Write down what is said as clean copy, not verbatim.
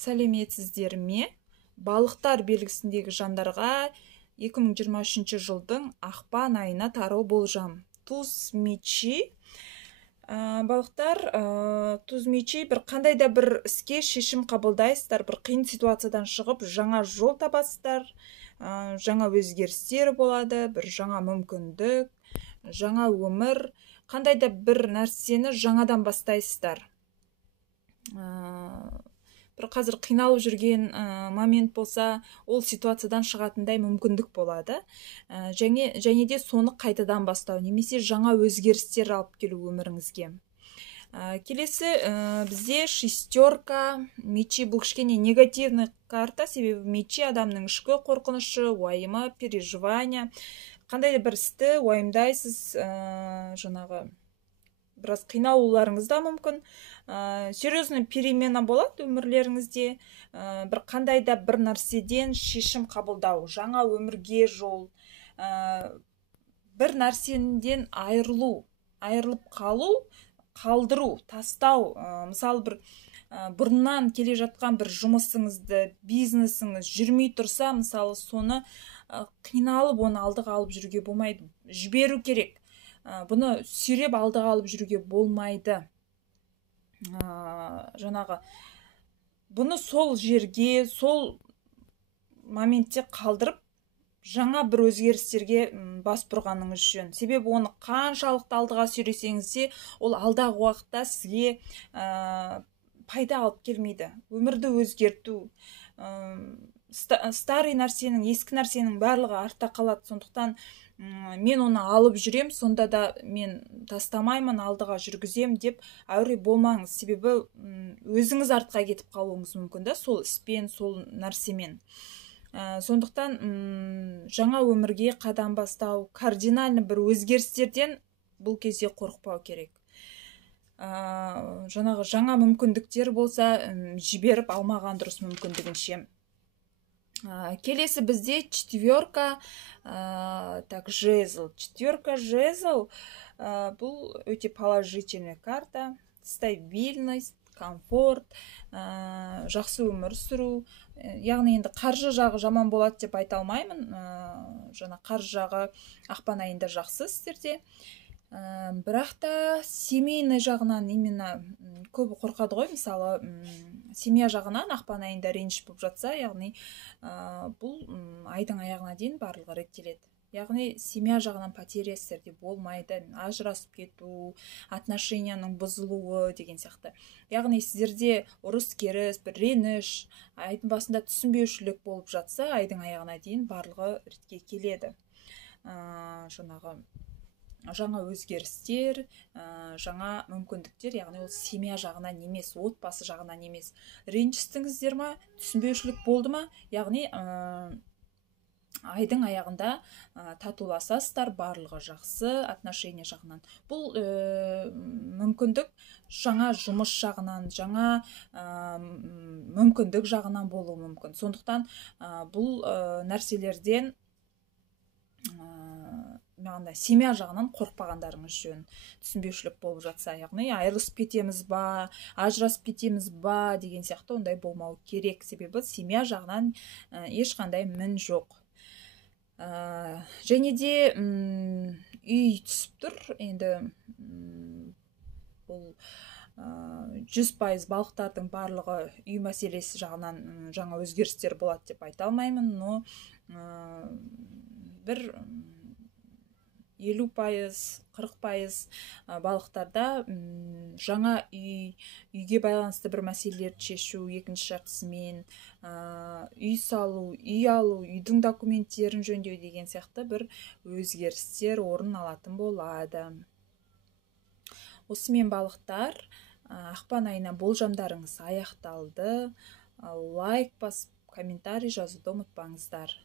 Сәлеметсіздер ме? Балықтар белгісіндегі жандарға 2023 жылдың ақпан айына тарау болжам. Туз мечи. Балықтар, туз мечи бір қандай да бір іске шешім қабылдайсыздар, бір қиын ситуациядан шығып, жаңа жол табасыздар, жаңа өзгерістер болады, бір жаңа мүмкіндік, жаңа өмір, қандай да бір нәрсені жаңадан бастайсыздар. Бір қазір қиналып жүрген момент болса, ол ситуациядан шығатындай мүмкіндік болады. Және де соны қайтадан бастау, немесе жаңа өзгерістер алып келу өміріңізге. Келесі бізде шестерка мечи. Бұл кішкене негативный карта, себебі мечи адамның ішкі қорқынышы, уайымы, переживания. Қандай да бір істі уайымдайсыз, жаңағы біраз қиналуларыңыз да мүмкін. Серьезный перемена болады өмірлеріңізде. Бір қандай да бір нәрседен шешім қабылдау, жаңа өмірге жол, бір нәрседен айырылып қалдыру, тастау. Мысалы бір бұрыннан келе жатқан бір жұмысыңызды, бизнесіңіз жүрмей тұрса, мысалы соны қиналып оны алдыға алып жүруге болмайды, жіберу керек. Бұны сүйреп алдыға алып жүруге болмайды. Бұны сол жерге, сол моментте қалдырып, жаңа бір өзгерістерге бас бұрғаныңыз жөн. Себебі оны қаншалықты алдыға сүйресеңіз де, ол алдағы уақытта сізге пайда алып келмейді. Өмірді өзгерту, старый нәрсенің, ескі нәрсенің барлығы артта қалады. Сондықтан мен оны алып жүрем, сонда да мен тастамаймын, алдыға жүргізем деп әуре болмаңыз. Себебі өзіңіз артқа кетіп қалуыңыз мүмкін да, сол іспен, сол нәрсемен. Сондықтан жаңа өмірге қадам бастау, кардинальный бір өзгерістерден бұл кезде қорықпау керек. Жаңа мүмкіндіктер болса, жіберіп алмаған дұрыс мүмкіндігінше. Келесі бізде четверка, жезл. Четверка жезл бұл өте положительный карта, стабильность, комфорт, жақсы өмір сүру. Яғни енді қаржы жағы жаман болады деп айта алмаймын. Қаржы жағы ақпан айында жақсы сіздерде. Бірақ та семейный жағынан именно көбі қорқады ғой, мысалы семья жағынан ақпан айында реніш болып жатса, яғни бұл айдың аяғына дейін барлығы реттеледі. Яғни семья жағынан потеря сіздерде болмайды, ажырасып кету, отношенияның бұзылуы деген сияқты. Яғни сіздерде ұрыс керіс, бір реніш, айдың басында түсінбеушілік болып жатса, айдың аяғына дейін барлығы ретке келеді. Жаңа өзгерістер, жаңа мүмкіндіктер, яғни ол семья жағынан емес, отбасы жағынан емес. Ренжістіңіздер ма, түсінбеушілік болды ма, яғни айдың аяғында татуласасыздар, барлығы жақсы, отношения жағынан. Бұл мүмкіндік жаңа жұмыс жағынан, жаңа мүмкіндік жағынан болуы мүмкін. Сондықтан бұл нәрселерден семья жағынан қорықпағандарыңыз жөн. Түсінбеушілік болып жатса, яғни айырылысып кетеміз ба, ажырасып кетеміз ба деген сияқты ондай болмау керек. Себебі семья жағынан ешқандай мін жоқ. Және де үй түсіп тұр. Енді бұл 100% балықтардың барлығы үй мәселесі жағынан жаңа өзгерістер болады деп айта алмаймын, но бір 50%, 40% балықтарда жаңа үйге байланысты бір мәселелерді шешу, екінші жартысымен үй салу, үй алу, үйдің документтерін жөндеу деген сияқты бір өзгерістер орын алатын болады. Осымен балықтар, ақпан айына болжамдарыңыз аяқталды. Лайк басып, комментарий жазуды ұмытпаңыздар.